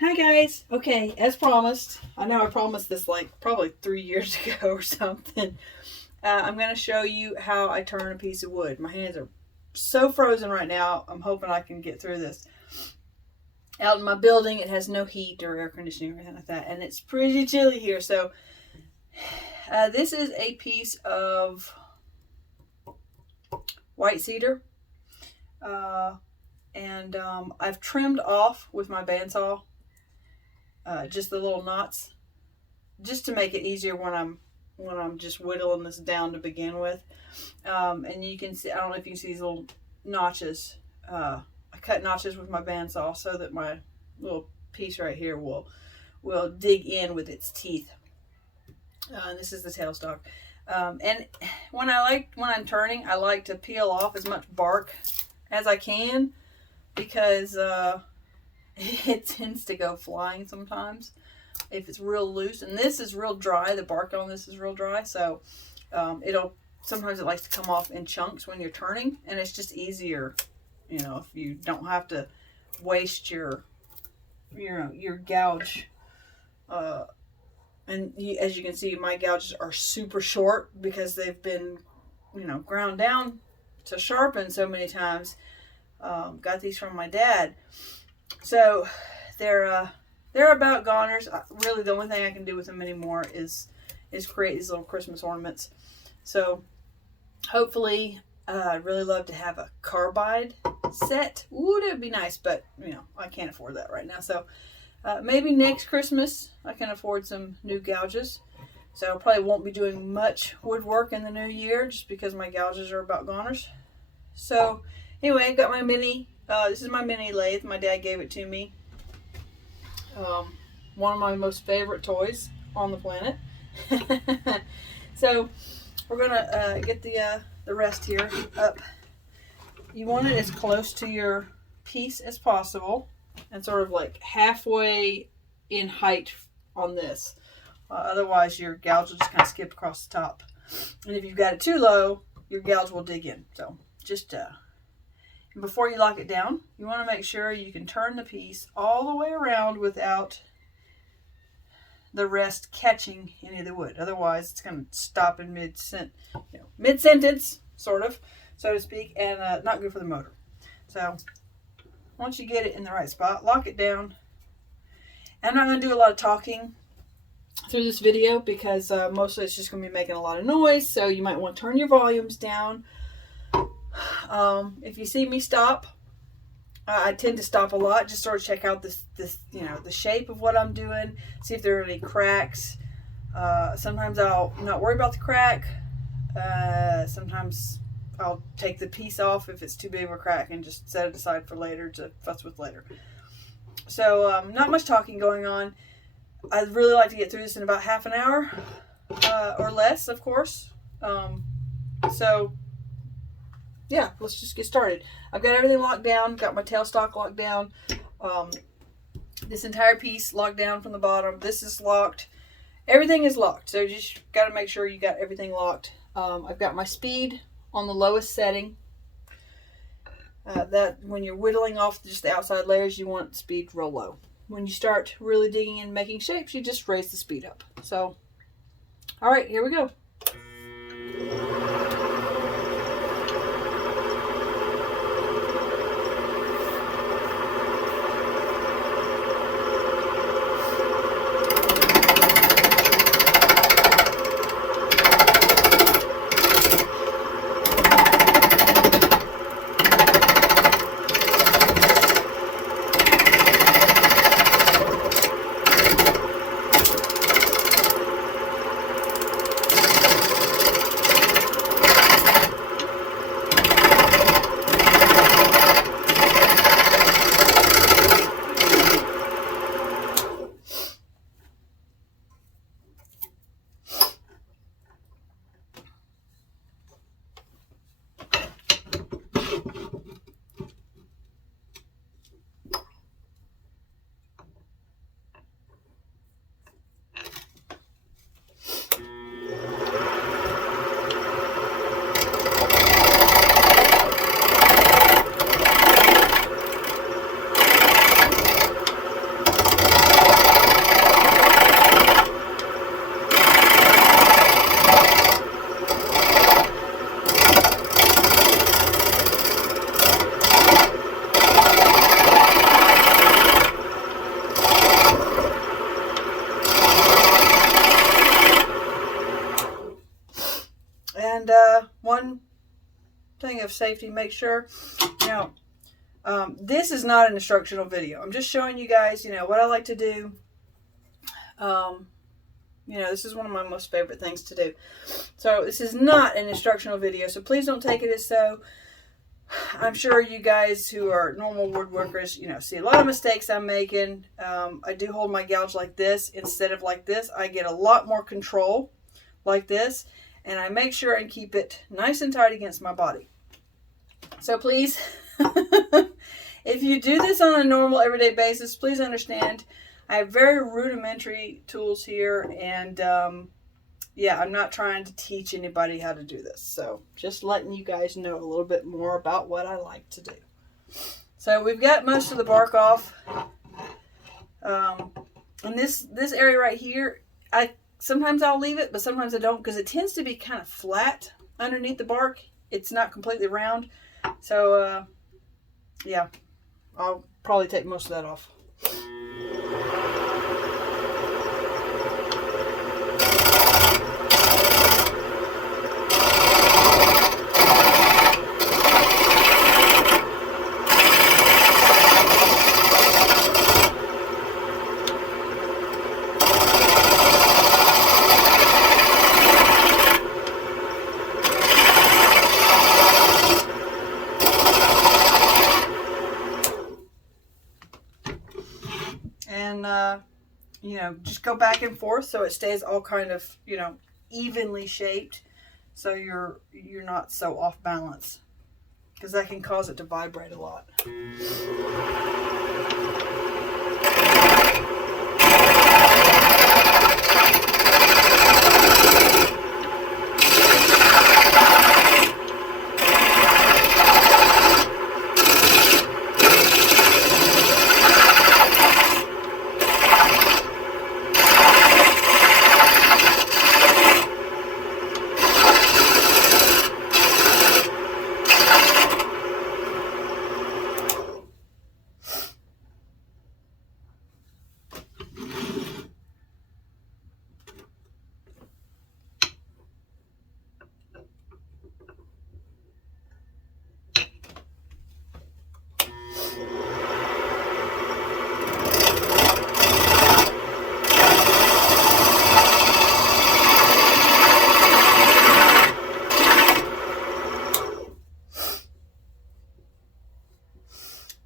Hi guys. Okay, as promised, I know I promised this like probably 3 years ago or something. I'm going to show you how I turn a piece of wood. My hands are so frozen right now. I'm hoping I can get through this. Out in my building, it has no heat or air conditioning or anything like that, and it's pretty chilly here. So this is a piece of white cedar, and I've trimmed off with my bandsaw just the little knots, just to make it easier when I'm just whittling this down to begin with. And you can see, I don't know if you can see these little notches. I cut notches with my bandsaw so that my little piece right here will dig in with its teeth. This is the tailstock. And when I'm turning, I like to peel off as much bark as I can, because it tends to go flying sometimes if it's real loose. And this is real dry. The bark on this is real dry, so sometimes it likes to come off in chunks when you're turning, and it's just easier, if you don't have to waste your gouge. And as you can see, my gouges are super short because they've been, ground down to sharpen so many times. Got these from my dad. So they're about goners. Really, the only thing I can do with them anymore is create these little Christmas ornaments. So hopefully, I'd really love to have a carbide set. Ooh, that'd be nice, but I can't afford that right now. So maybe next Christmas I can afford some new gouges. So I probably won't be doing much woodwork in the new year just because my gouges are about goners. So anyway, I got my mini. This is my mini lathe. My dad gave it to me. One of my most favorite toys on the planet. So we're gonna get the rest here up. You want it as close to your piece as possible, and sort of like halfway in height on this. Otherwise, your gouge will just kind of skip across the top. And if you've got it too low, your gouge will dig in. So just before you lock it down, you want to make sure you can turn the piece all the way around without the rest catching any of the wood. Otherwise, it's going to stop in mid-sentence, sort of, so to speak, and not good for the motor. So once you get it in the right spot, lock it down. I'm not going to do a lot of talking through this video because mostly it's just going to be making a lot of noise, so you might want to turn your volumes down. If you see me stop, I tend to stop a lot, just sort of check out this the shape of what I'm doing, see if there are any cracks. Sometimes I'll not worry about the crack. Sometimes I'll take the piece off if it's too big of a crack and just set it aside for later to fuss with later. So not much talking going on. I'd really like to get through this in about half an hour or less, of course. So yeah, let's just get started. I've got everything locked down, got my tailstock locked down, this entire piece locked down from the bottom. This is locked. Everything is locked, so you just got to make sure you got everything locked. I've got my speed on the lowest setting. That when you're whittling off just the outside layers, you want speed real low. When you start really digging in making shapes, you just raise the speed up. So, all right, here we go. thing of safety. Make sure, you know, this is not an instructional video. I'm just showing you guys, you know, what I like to do. You know, this is one of my most favorite things to do. So this is not an instructional video, so please don't take it as so. I'm sure you guys who are normal woodworkers, you know, see a lot of mistakes I'm making. I do hold my gouge like this instead of like this. I get a lot more control like this, and I make sure and keep it nice and tight against my body. So please, if you do this on a normal everyday basis, please understand I have very rudimentary tools here, and yeah, I'm not trying to teach anybody how to do this. So just letting you guys know a little bit more about what I like to do. So we've got most of the bark off. And this area right here, sometimes I'll leave it, but sometimes I don't, because it tends to be kind of flat underneath the bark. It's not completely round. So yeah, I'll probably take most of that off. You know, just go back and forth so it stays all kind of, you know, evenly shaped, so you're not so off balance, because that can cause it to vibrate a lot.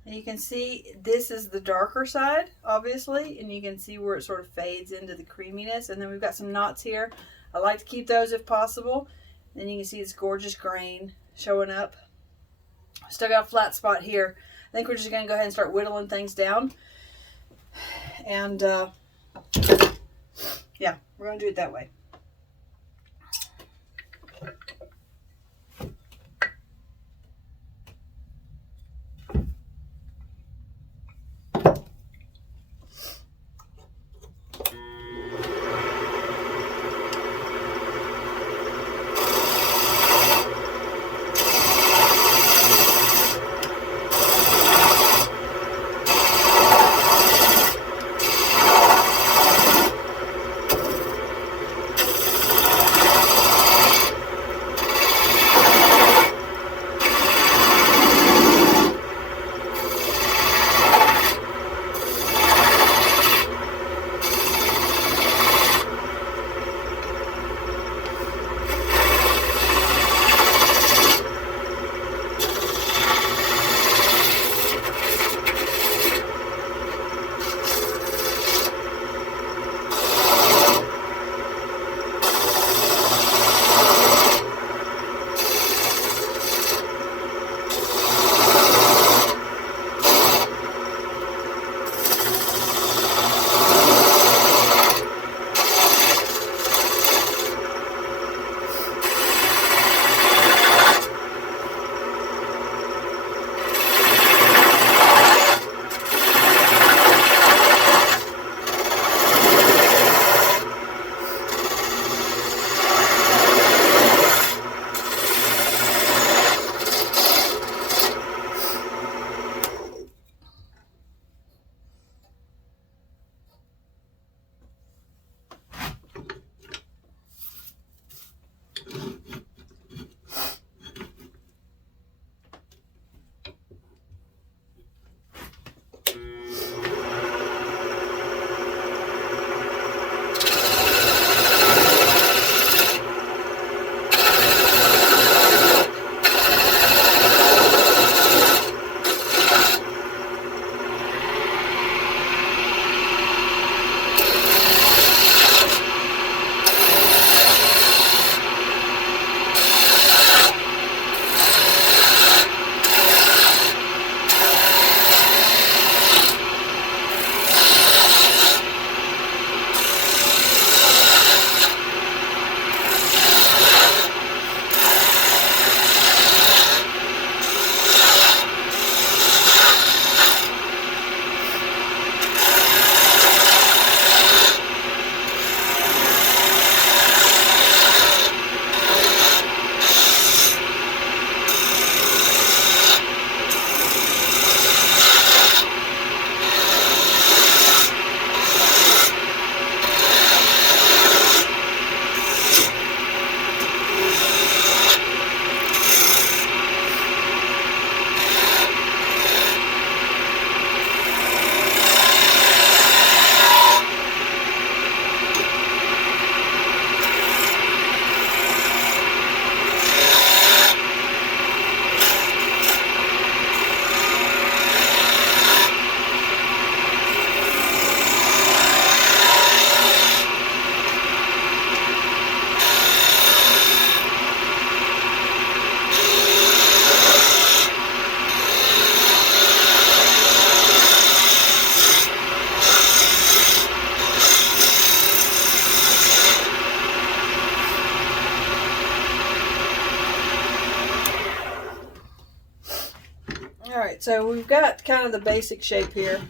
You can see this is the darker side, obviously, and you can see where it sort of fades into the creaminess. And then we've got some knots here. I like to keep those if possible. Then you can see this gorgeous grain showing up. Still got a flat spot here. I think we're just going to go ahead and start whittling things down. And yeah, we're going to do it that way. right, so we've got kind of the basic shape here.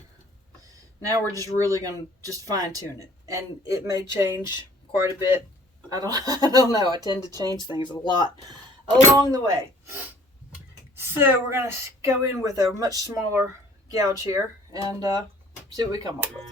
Now we're just really going to just fine tune it. And it may change quite a bit. I don't know. I tend to change things a lot along the way. So we're going to go in with a much smaller gouge here and see what we come up with.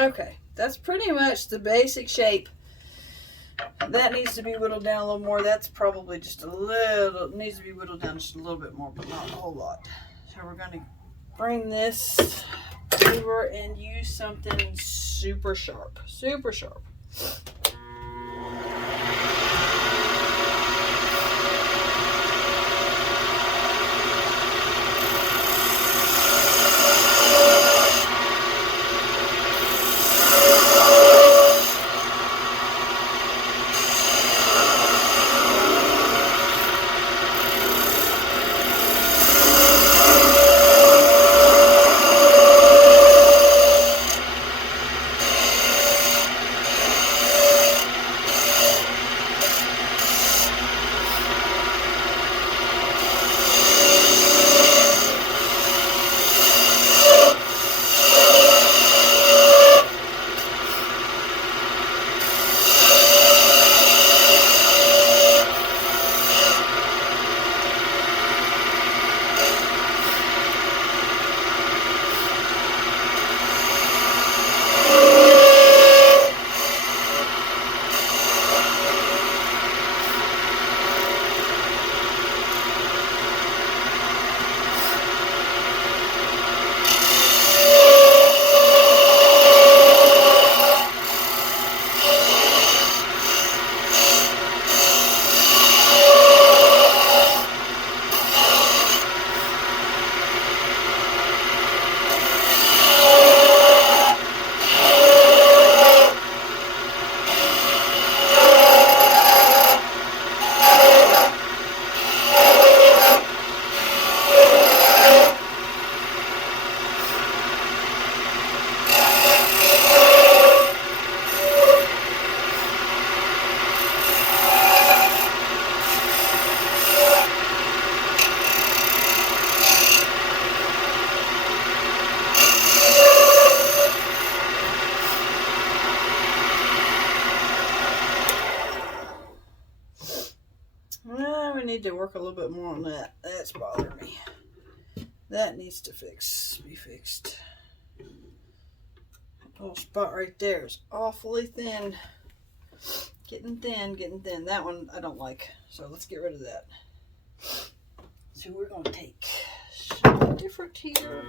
Okay, that's pretty much the basic shape. That needs to be whittled down a little more. That's probably just a little, needs to be whittled down just a little bit more, but not a whole lot. So we're going to bring this over and use something super sharp. Super sharp. work a little bit more on that. That's bothering me. That needs to be fixed. Little spot right there is awfully thin. Getting thin. That one I don't like. So let's get rid of that. So we're going to take something different here.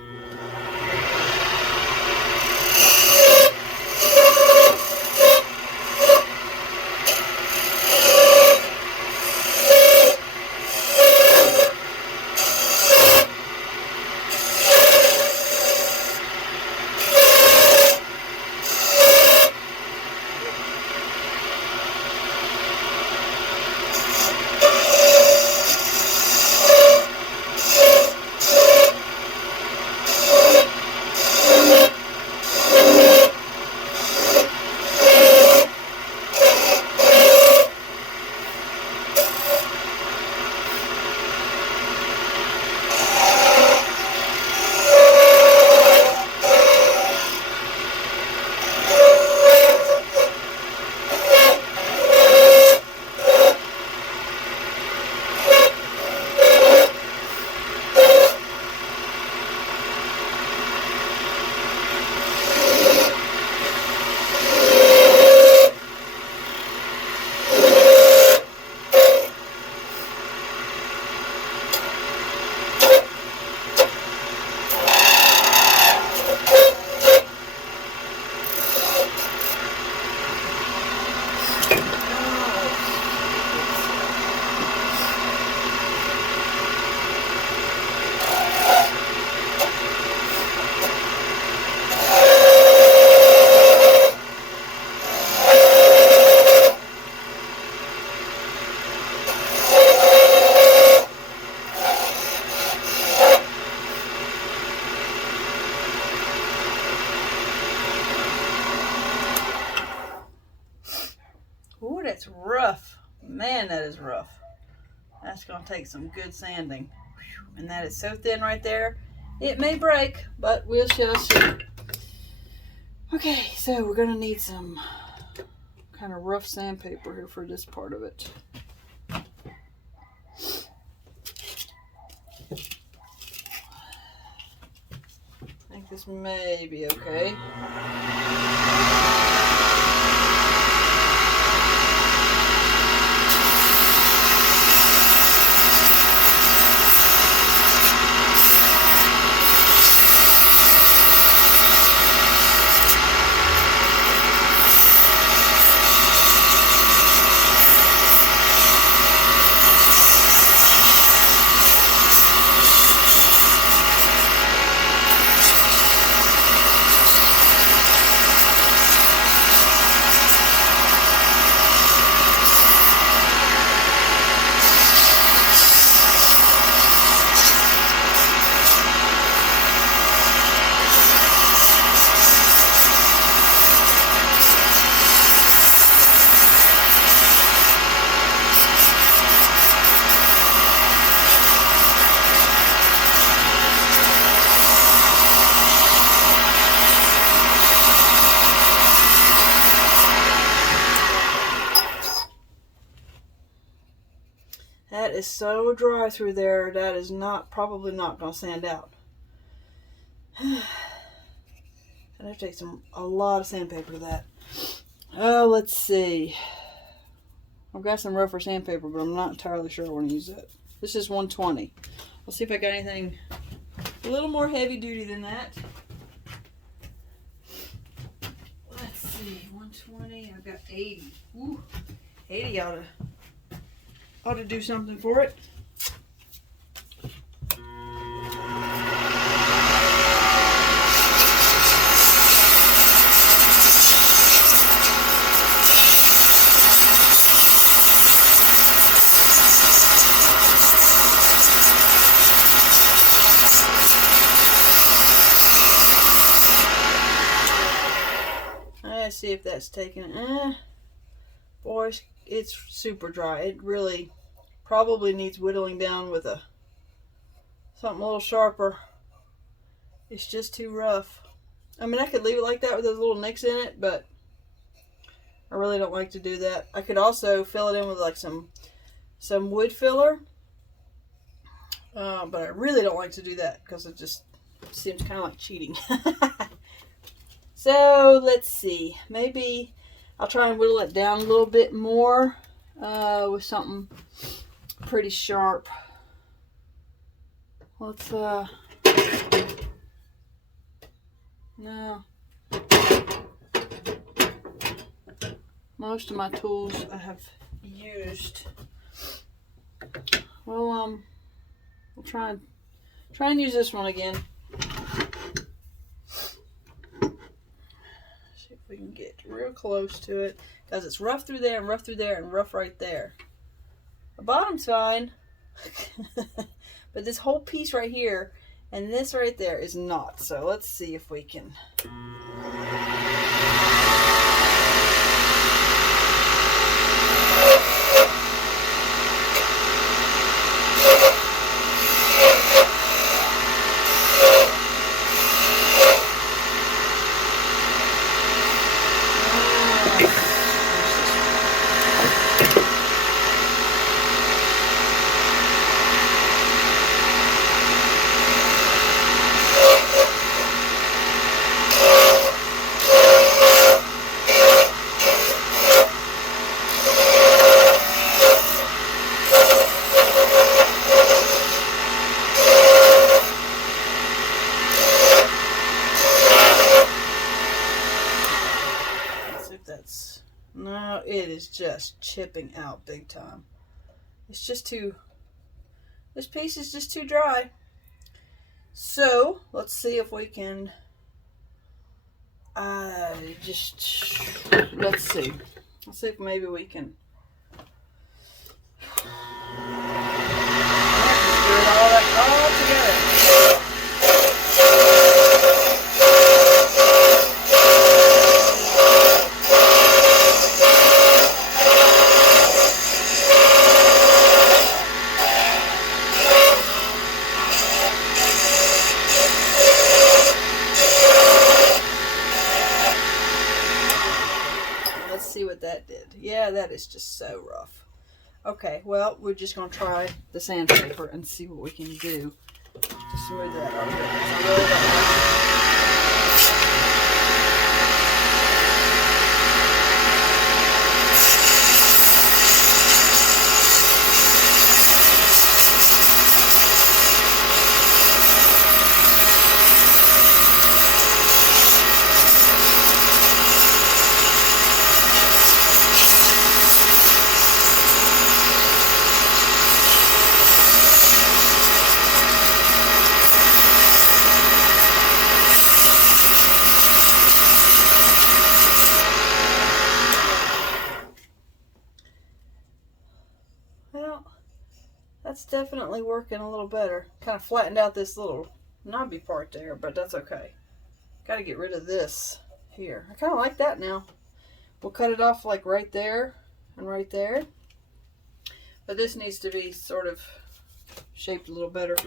Ooh, that's rough. Man, that is rough. That's going to take some good sanding. And that is so thin right there. It may break, but we shall see. Okay, so we're going to need some kind of rough sandpaper here for this part of it. I think this may be okay. That is so dry through there, that is probably not going to sand out. I'd have to take a lot of sandpaper to that. Oh, let's see. I've got some rougher sandpaper, but I'm not entirely sure I want to use it. This is 120. Let's see if I got anything a little more heavy duty than that. Let's see, 120. I've got 80. Ooh, 80 ought to do something for it. Let's see if that's taking it. Boy, it's super dry. It really probably needs whittling down with something a little sharper. It's just too rough. I mean, I could leave it like that with those little nicks in it, but really don't like to do that. I could also fill it in with like some wood filler But I really don't like to do that because it just seems kind of like cheating. So let's see. Maybe I'll try and whittle it down a little bit more with something pretty sharp. Let's no. Most of my tools I have used. Well, we'll try and use this one again. See if we can get real close to it, because it's rough through there and rough through there and rough right there. The bottom's fine, but this whole piece right here and this right there is not. So let's see if we can. No, it is just chipping out big time. It's just too, this piece is just too dry. So let's see if we can, let's see if maybe we can stir it all together. See what that did. Yeah, that is just so rough. Okay, well, we're just going to try the sandpaper and see what we can do to smooth that out a bit. Well, that's definitely working a little better. Kind of flattened out this little knobby part there, but that's okay. Got to get rid of this here. I kind of like that now. We'll cut it off like right there and right there. But this needs to be sort of shaped a little better.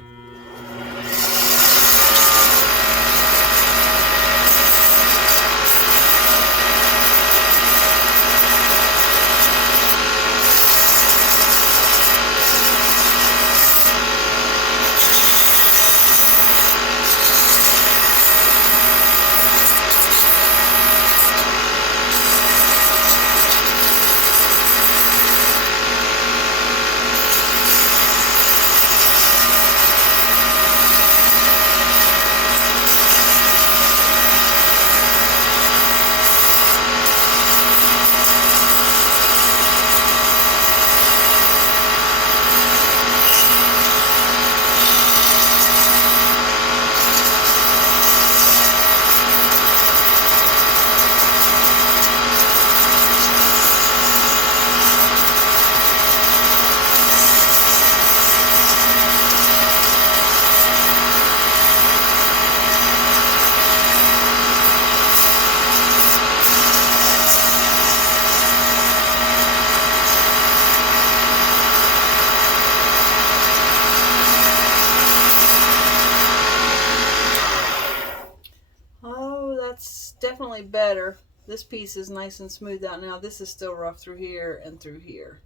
Definitely better. This piece is nice and smooth out now. This is still rough through here and through here.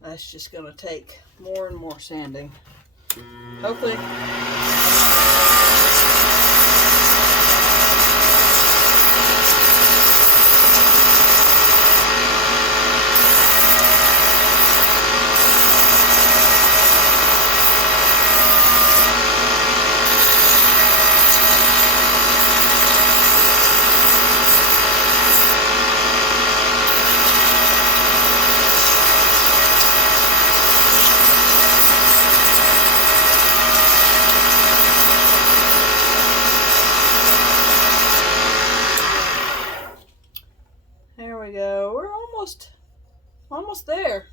That's just going to take more and more sanding. Hopefully. There we go. We're almost there.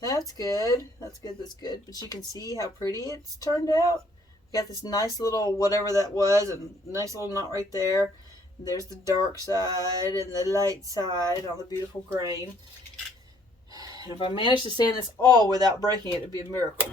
That's good. That's good. That's good. But you can see how pretty it's turned out. We got this nice little whatever that was, and nice little knot right there. There's the dark side and the light side on the beautiful grain. And if I manage to sand this all without breaking it, it'd be a miracle.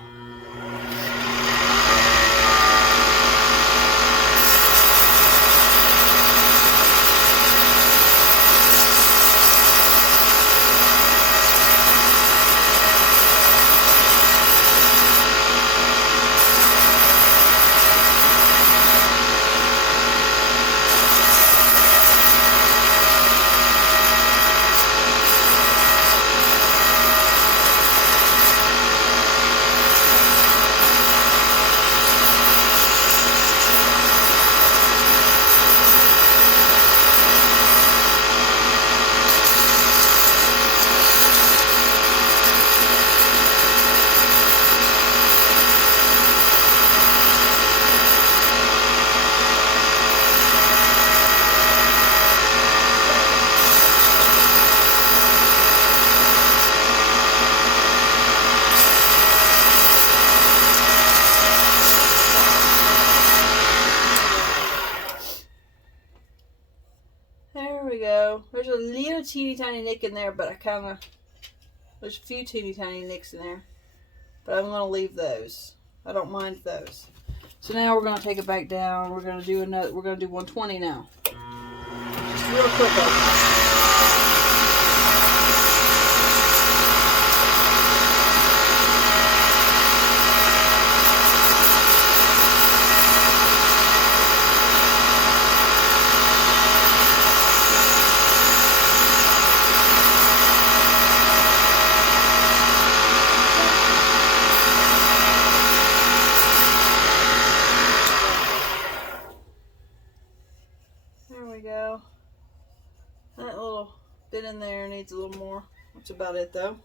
There's a little teeny tiny nick in there, but there's a few teeny tiny nicks in there, but I'm going to leave those. I don't mind those. So now we're going to take it back down. We're going to do 120 now. Just real quick though. That little bit in there needs a little more. That's about it though.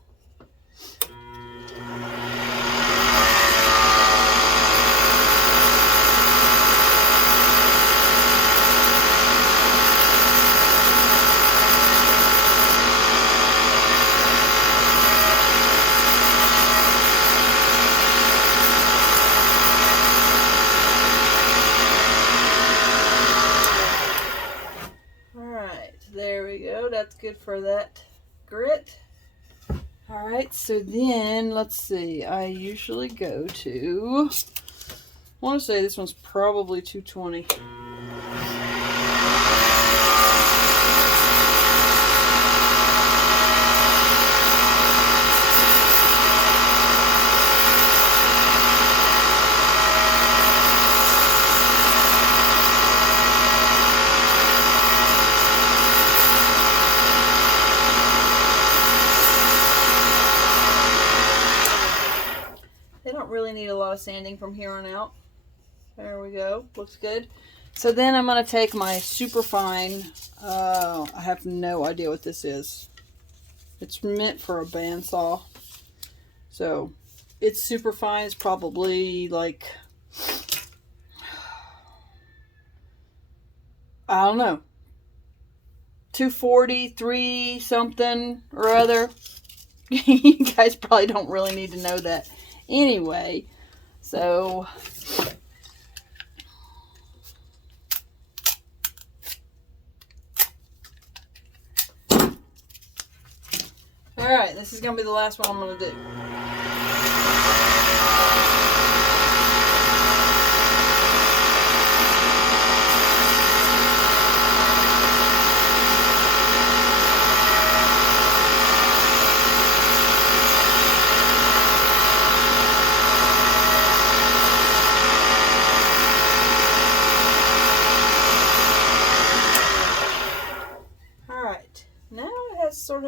There we go. That's good for that grit. Alright, so then let's see. I usually go to, I want to say this one's probably 220. Really need a lot of sanding from here on out. There we go. Looks good. So then I'm going to take my super fine. I have no idea what this is. It's meant for a bandsaw. So it's super fine. It's probably like, I don't know, 240, 3 something or other. You guys probably don't really need to know that. Anyway, so alright, this is going to be the last one I'm going to do.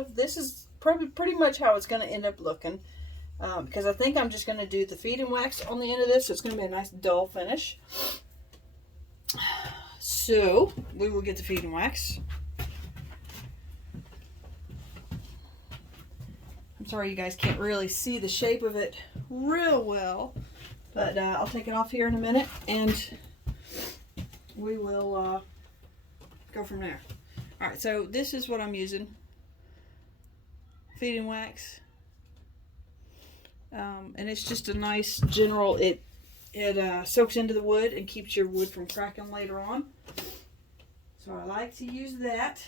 this is probably pretty much how it's going to end up looking. Because I think I'm just going to do the feed and wax on the end of this. So it's going to be a nice dull finish. So we will get the feed and wax. I'm sorry you guys can't really see the shape of it real well. But I'll take it off here in a minute and we will go from there. Alright, so this is what I'm using. Feed and wax. And it's just a nice general, it soaks into the wood and keeps your wood from cracking later on. So I like to use that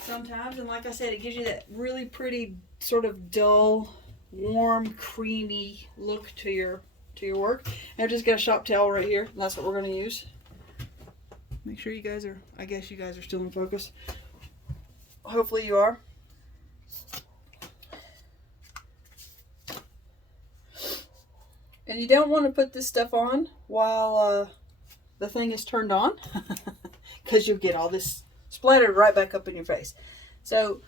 sometimes. And like I said, it gives you that really pretty sort of dull, warm, creamy look to your work. And I've just got a shop towel right here. And that's what we're going to use. Make sure you guys are, I guess you guys are still in focus. Hopefully you are. And you don't want to put this stuff on while the thing is turned on. Because you'll get all this splattered right back up in your face. So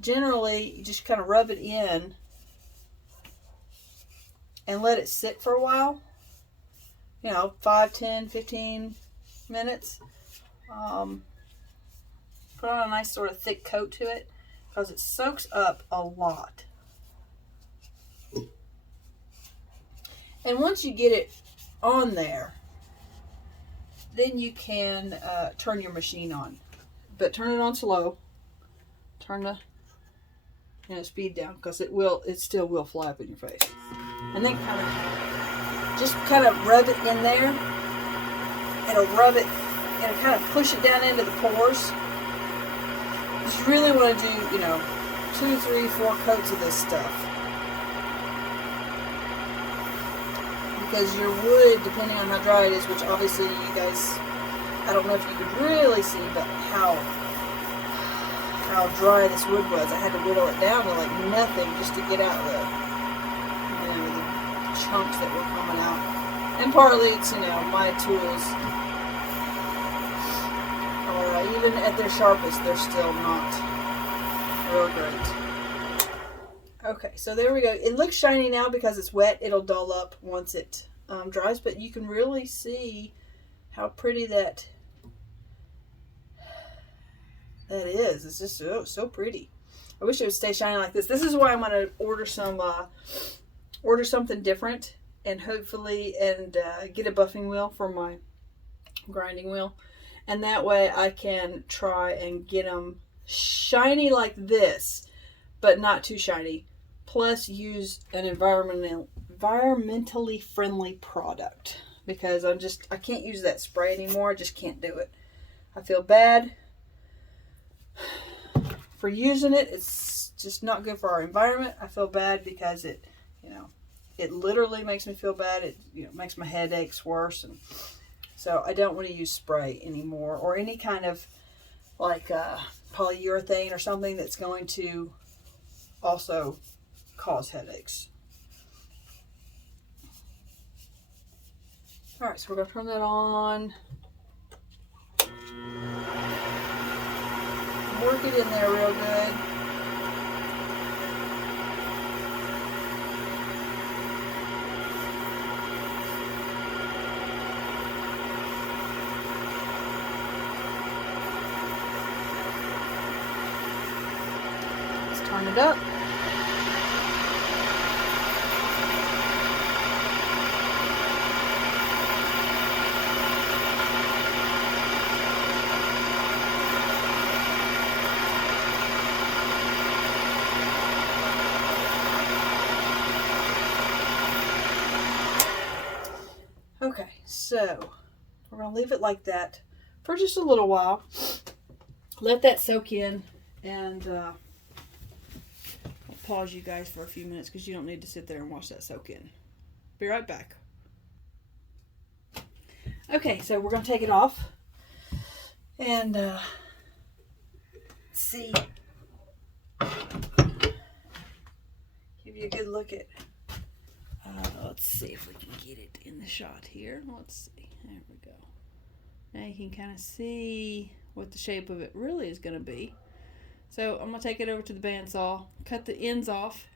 generally you just kind of rub it in and let it sit for a while. You know, 5, 10, 15 minutes. Put on a nice sort of thick coat to it because it soaks up a lot. And once you get it on there, then you can turn your machine on. But turn it on slow. Turn the speed down because it still will fly up in your face. And then kind of rub it in there. It'll rub it and kind of push it down into the pores. You just really want to do, 2, 3, 4 coats of this stuff. Because your wood, depending on how dry it is, which obviously you guys, I don't know if you could really see, but how dry this wood was. I had to whittle it down to like nothing just to get out the chunks that were coming out. And partly it's, my tools are, even at their sharpest, they're still not real great. Okay, so there we go. It looks shiny now because it's wet. It'll dull up once it dries, but you can really see how pretty that is. It's just so pretty. I wish it would stay shiny like this. This is why I'm going to order something different and hopefully get a buffing wheel for my grinding wheel. And that way I can try and get them shiny like this, but not too shiny. Plus use an environmentally friendly product because I can't use that spray anymore. I just can't do it. I feel bad for using it. It's just not good for our environment. I feel bad because it literally makes me feel bad. It makes my headaches worse, and so I don't want to use spray anymore or any kind of like polyurethane or something that's going to also cause headaches. All right, so we're going to turn that on. Work it in there real good. Let's turn it up. Okay, so we're going to leave it like that for just a little while. Let that soak in, and I'll pause you guys for a few minutes because you don't need to sit there and watch that soak in. Be right back. Okay, so we're going to take it off and see. Give you a good look at. Let's see if we can get it in the shot here. Let's see. There we go. Now you can kind of see what the shape of it really is going to be. So I'm going to take it over to the bandsaw, cut the ends off,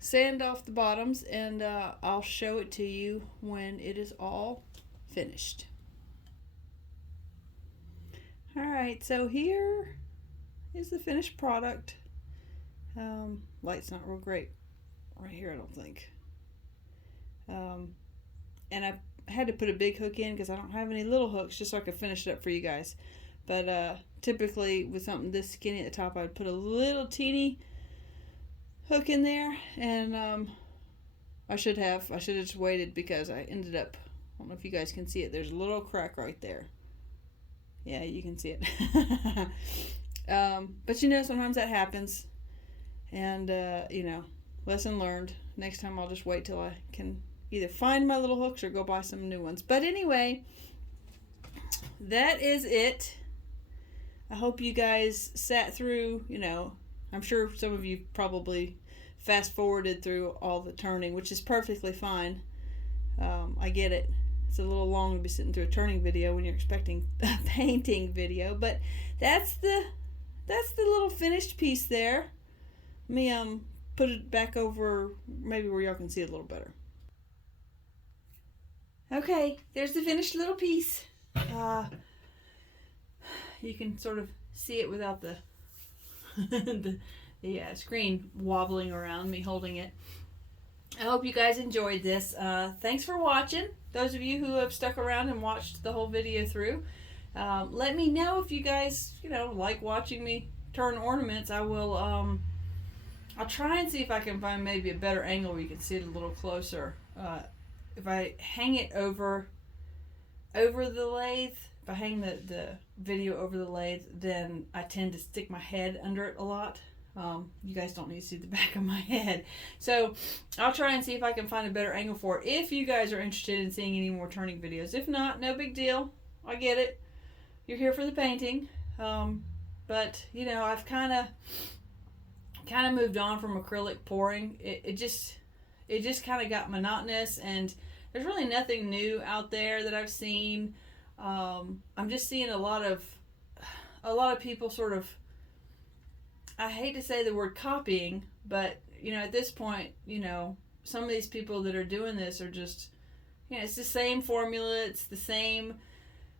sand off the bottoms, and I'll show it to you when it is all finished. Alright, so here is the finished product. Light's not real great right here, I don't think. And I had to put a big hook in because I don't have any little hooks, just so I could finish it up for you guys. But typically with something this skinny at the top, I would put a little teeny hook in there, and I should have just waited because I ended up, I don't know if you guys can see it, there's a little crack right there. Yeah, you can see it. But you know, sometimes that happens, and you know, lesson learned. Next time I'll just wait till I can either find my little hooks or go buy some new ones. But anyway, that is it. I hope you guys sat through, you know, I'm sure some of you probably fast forwarded through all the turning, which is perfectly fine. I get it. It's a little long to be sitting through a turning video when you're expecting a painting video, but that's the little finished piece there. Let me put it back over maybe where y'all can see it a little better. Okay, there's the finished little piece. You can sort of see it without the the screen wobbling around me holding it. I hope you guys enjoyed this. Thanks for watching. Those of you who have stuck around and watched the whole video through, let me know if you guys, you know, like watching me turn ornaments. I will. I'll try and see if I can find maybe a better angle where you can see it a little closer. If I hang it over the lathe, if I hang the video over the lathe, then I tend to stick my head under it a lot. You guys don't need to see the back of my head. So I'll try and see if I can find a better angle for it if you guys are interested in seeing any more turning videos. If not, no big deal. I get it. You're here for the painting. But, you know, I've kind of moved on from acrylic pouring. It just kind of got monotonous, and there's really nothing new out there that I've seen. I'm just seeing a lot of people sort of, I hate to say the word copying, but, you know, at this point, you know, some of these people that are doing this are just, you know, it's the same formula, it's the same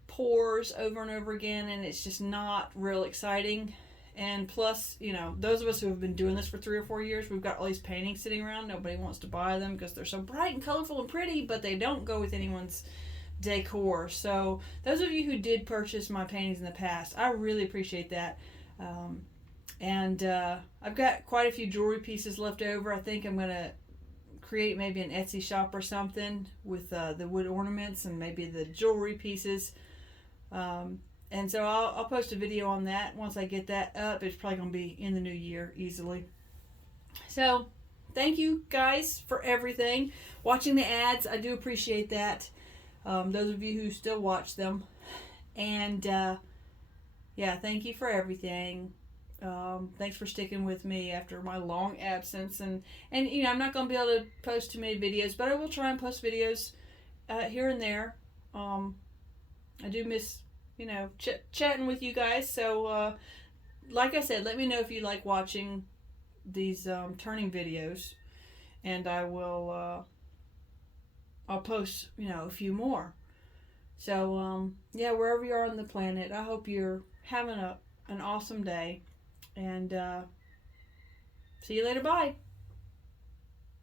pours over and over again, and it's just not real exciting. And plus, you know, those of us who have been doing this for 3 or 4 years, we've got all these paintings sitting around. Nobody wants to buy them because they're so bright and colorful and pretty, but they don't go with anyone's decor. So those of you who did purchase my paintings in the past, I really appreciate that. And I've got quite a few jewelry pieces left over. I think I'm going to create maybe an Etsy shop or something with the wood ornaments and maybe the jewelry pieces. And so I'll post a video on that once I get that up. It's probably going to be in the new year easily. So thank you guys for everything. Watching the ads, I do appreciate that. Those of you who still watch them. And yeah, thank you for everything. Thanks for sticking with me after my long absence. And you know, I'm not going to be able to post too many videos, but I will try and post videos here and there. I do miss, you know, chatting with you guys. So like I said, let me know if you like watching these turning videos, and I will I'll post, you know, a few more. So yeah, wherever you are on the planet, I hope you're having an awesome day, and see you later. Bye.